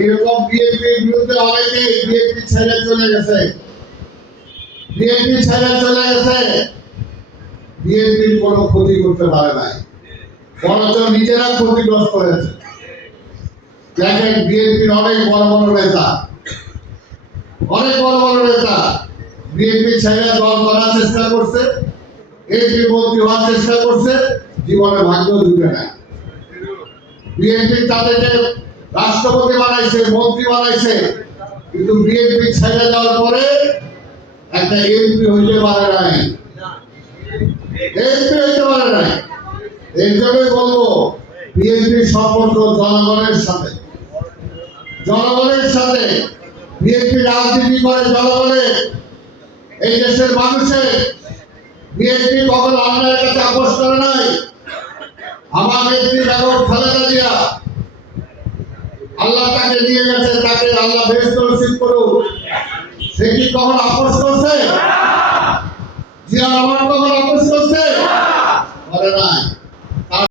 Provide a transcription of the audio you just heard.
এরকম বিএনপির বিরুদ্ধে অনেকে বিএনপি ছেড়ে চলে গেছে। বিএনপির কোনো ক্ষতি করতে পারে নাই, বরঞ্চ নিজেরা ক্ষতিগ্রস্ত হয়েছে। দেখেন বিএনপির অনেক বড় বড় নেতা বিএনপি ছেড়ে দল করার চেষ্টা করছে, এমপি মন্ত্রী হওয়ার চেষ্টা করছে, জীবনে ভাগ্য জুটে না। বিএনপি তাদেরকে রাষ্ট্রপতি বানাইছে, মন্ত্রী বানাইছে, কিন্তু বিএনপি ছেড়ে যাওয়ার পরে একটা এমপি হইতে পারে নাই। এই জন্যই বলবো বিএনপির সম্পর্ক জনগণের সাথে বিএনপি রাজনীতি করে জনগণের, এই দেশের মানুষের। বিএনপি কখনো অন্যায়ের কাছে আপোষ করে নাই। আমার নেত্রী বেগম খালেদা জিয়া, আল্লাহ তাকে নিয়ে গেছে, তাকে আল্লাহ বেহেশত নসিব করুক। সে কি কখনো আপোষ করছে? জিয়া রহমান কখনো আপোষ করছে? করে নাই।